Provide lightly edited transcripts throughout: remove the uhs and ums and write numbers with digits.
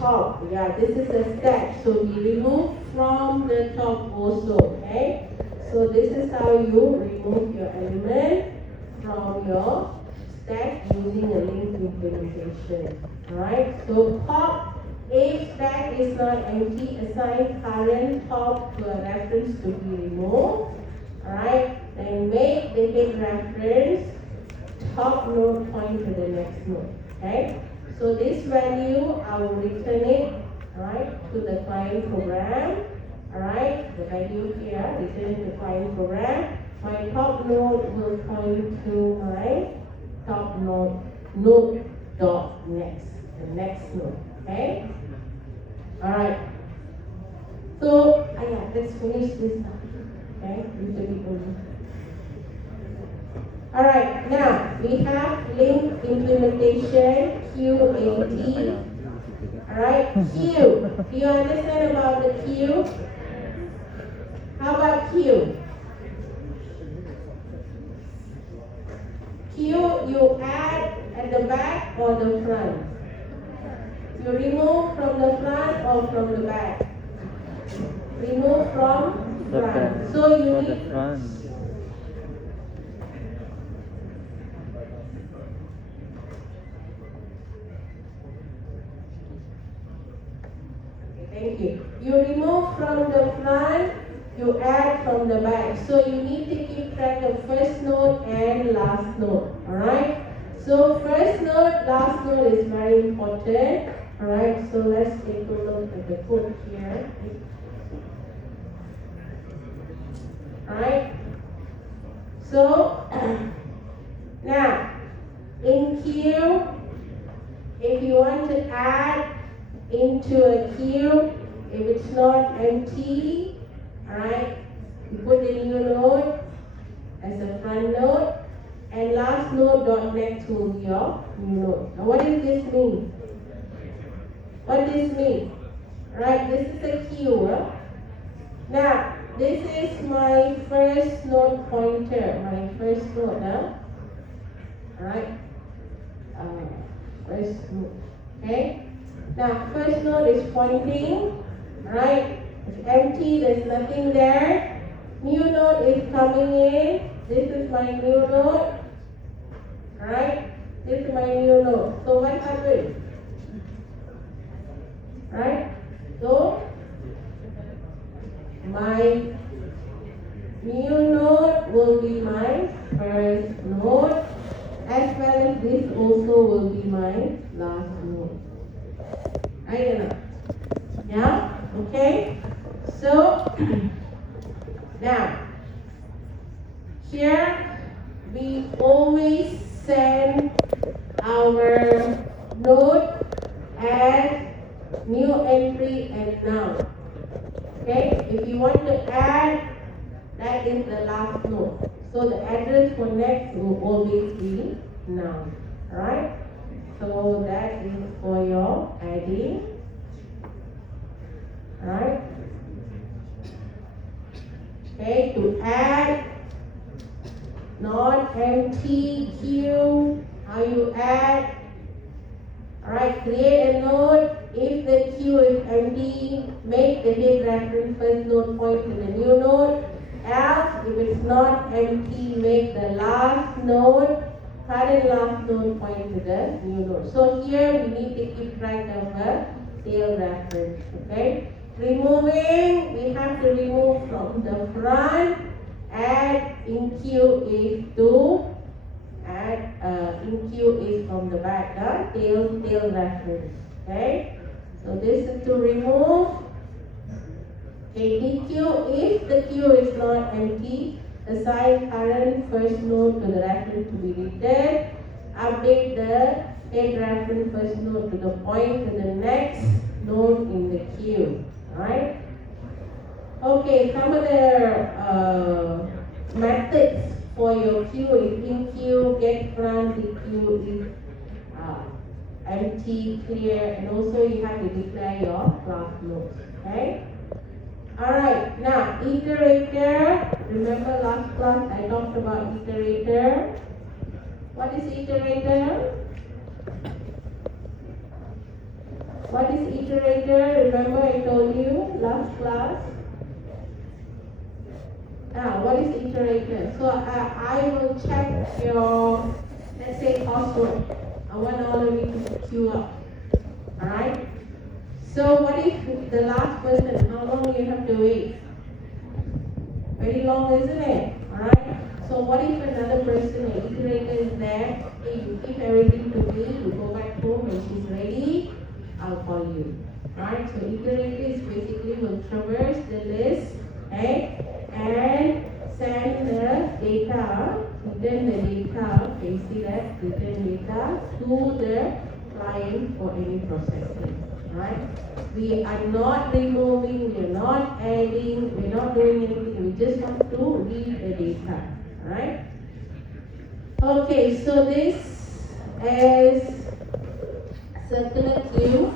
top. Yeah, this is a stack. So we remove from the top also. Okay. So this is how you remove your element from your stack using a linked implementation. Alright. So pop. If stack is not empty, assign current top to a reference to be removed. Alright. Then make the head reference top node point to the next node. Okay. So this value, I will return it, right, to the client program. Alright, the value here, return to the client program. My top node will point to my top node dot next, the next node. Okay. Alright. So, let's finish this now. Okay, little bit over. Alright, now we have link implementation QAT. Alright, Q. Do you understand about the Q? How about Q? Q, you add at the back or the front? You remove from the front or from the back? Remove from front. So you need thank you. You remove from the front, you add from the back. So you need to keep track of first node and last node. Alright? So first node, last node is very important. Alright, so let's take a look at the code here. Alright? So now in Q, if you want to add into a queue, if it's not empty, alright, you put the new node as a front node, and last node dot next will be your new node. Now what does this mean? What does this mean? Right, this is a queue. Huh? Now, this is my first node pointer, my first node. Huh? Alright, first node. Okay. Now, first node is pointing, right? It's empty, there's nothing there. New node is coming in. This is my new node, right? This is my new node. So what happened? Right? So, my new node will be my first node, as well as this also will be my last node. Right or not? Yeah? Okay? So, now, here we always send our node as new entry and now. Okay? If you want to add, that is the last node. So the address for next will always be now. Alright? So that is for your adding. Alright? Okay, to add non-empty queue, how you add. Alright, create a node. If the queue is empty, make the head reference first node point to the new node. Else, if it's not empty, make the last node, current last node point to the new node. So here we need to keep track of a tail reference. Okay? Removing, we have to remove from the front. Add in queue is to add in queue is from the back, tail reference. Okay? So this is to remove. Okay, DQ, if the queue is not empty, assign current first node to the reference to be written. Update the head reference first node to the point to the next node in the queue. Alright? Okay, some of the methods for your queue is in queue, get front, the queue is empty, clear, and also you have to declare your class nodes. Okay? Alright, now iterator. Remember last class I talked about iterator. What is iterator? What is iterator? Remember I told you last class? What is iterator? So I will check your, let's say, password. I want all of you to queue up. Alright? So what if the last person, how long you have to wait? Very long, isn't it? Alright? So what if another person, an iterator is there, hey, you give everything to me, you go back home and she's ready, I'll call you. Alright? So iterator is basically will traverse the list, right? And send the data, return the data, okay, you see that, return data to the client for any processing. Right? We are not removing, we are not adding, we are not doing anything, we just want to read the data. Right? Okay, so this is circular queue.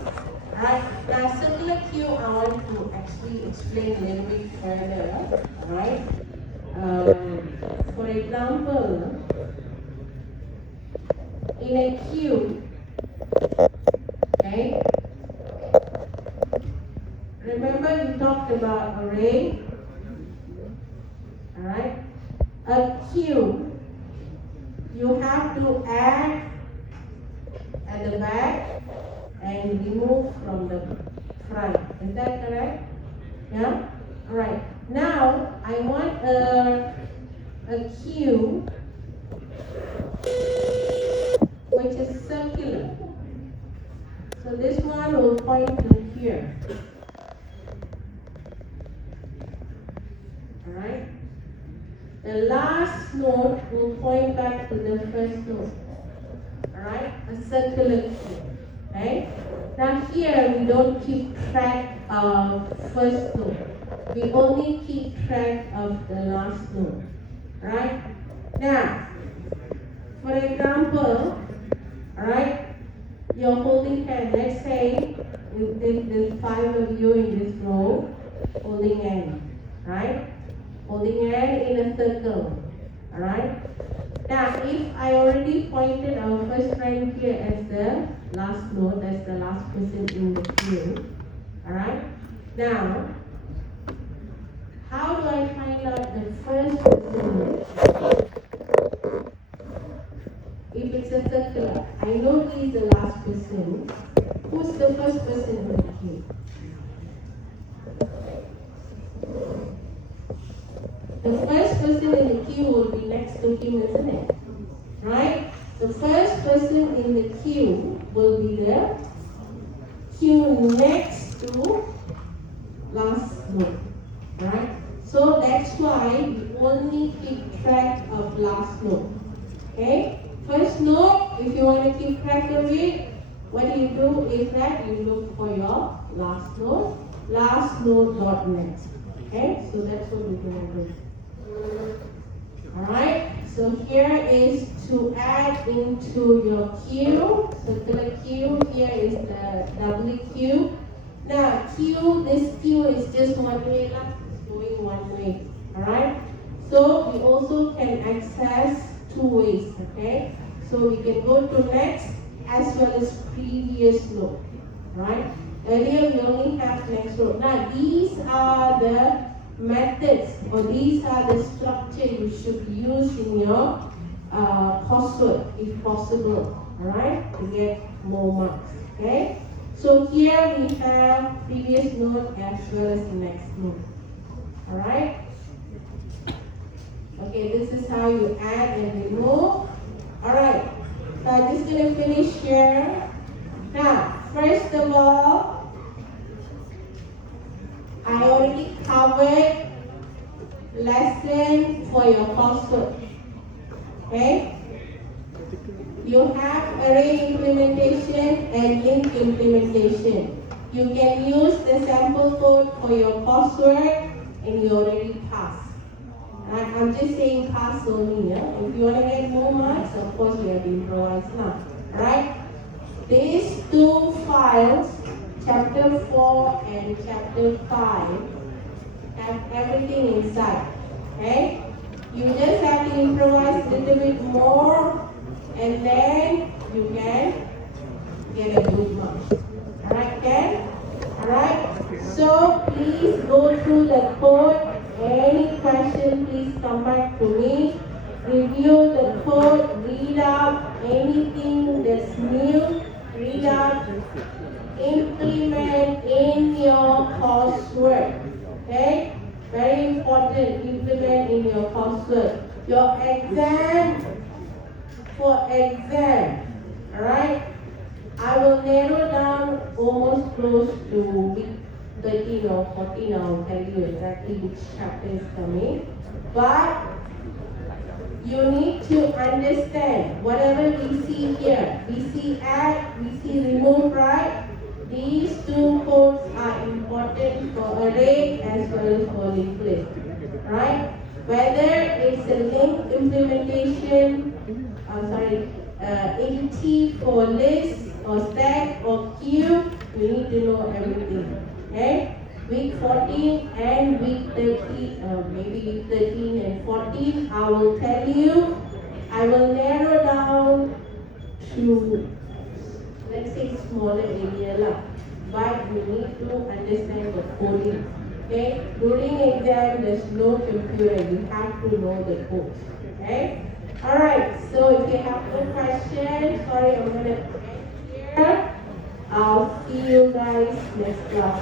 Right? Now circular queue I want to actually explain a little bit further. Right? For example, in a queue, okay? Remember we talked about array, alright? A queue, you have to add at the back and remove from the front. Is that correct? Yeah? Alright. Now, I want a queue which is circular. So this one will point to here. Alright? The last node will point back to the first node. Alright? A circular queue. Okay? Now here we don't keep track of first node. We only keep track of the last node. Right? Now, for example, alright, you're holding hand. Let's say there's 5 of you in this row holding hand. Right? Holding hand in a circle. Alright? Now, if I already pointed our first friend here as the last node, that's the last person in the queue. Alright? Now, how do I find out the first person? If it's a circular, I know he is the last person. Who's the first person in the queue? The first person in the queue will be next to him, isn't it? Right? The first person in the queue will be the queue next to last node. Right? So that's why we only keep track of last node. Okay? First node, if you want to keep track of it, what you do is that you look for your last node dot next. Okay? So that's what we're going to do. Alright, so here is to add into your queue, circular queue. Here is the double queue. Now this queue is just one way, it's going one way. Alright, so we also can access two ways. Okay, so we can go to next as well as previous node. Right, earlier we only have next node. Now these are the methods, or these are the structure you should use in your coursework if possible, alright, to get more marks. Okay, so here we have previous node as well as the next node. Alright, okay, this is how you add and remove. Alright, so I'm just going to finish here. Now, first of all, I already covered lesson for your coursework. Okay? You have array implementation and link implementation. You can use the sample code for your coursework and you already passed. I'm just saying pass only. Yeah? If you want to get more marks, of course you have to improvise now. Right? These two files, Chapter 4 and Chapter 5, have everything inside. Okay? You just have to improvise a little bit more and then you can get a good mark. Alright, can? Alright, so please go through the code. Any question, please come back to me. Review the code, read up anything that's new, read up, implement in your coursework. Okay? Very important, implement in your coursework. Your exam, for exam, alright? I will narrow down almost close to week 13 or 14. I will tell you exactly which chapter is coming. But you need to understand whatever we see here. We see add, we see remove, right? These two codes are important for array as well as for linked list, right? Whether it's a linked implementation, AT for list or stack or queue, you need to know everything, okay? Week 14 and week 13, maybe week 13 and 14, I will tell you, I will narrow down to, let's say, smaller area lah. But you need to understand the coding. Okay? During exam, there's no computer. You have to know the code. Okay? Alright, so if you have no questions, sorry, I'm going to end here. I'll see you guys next class.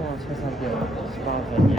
哇，才3点18分耶。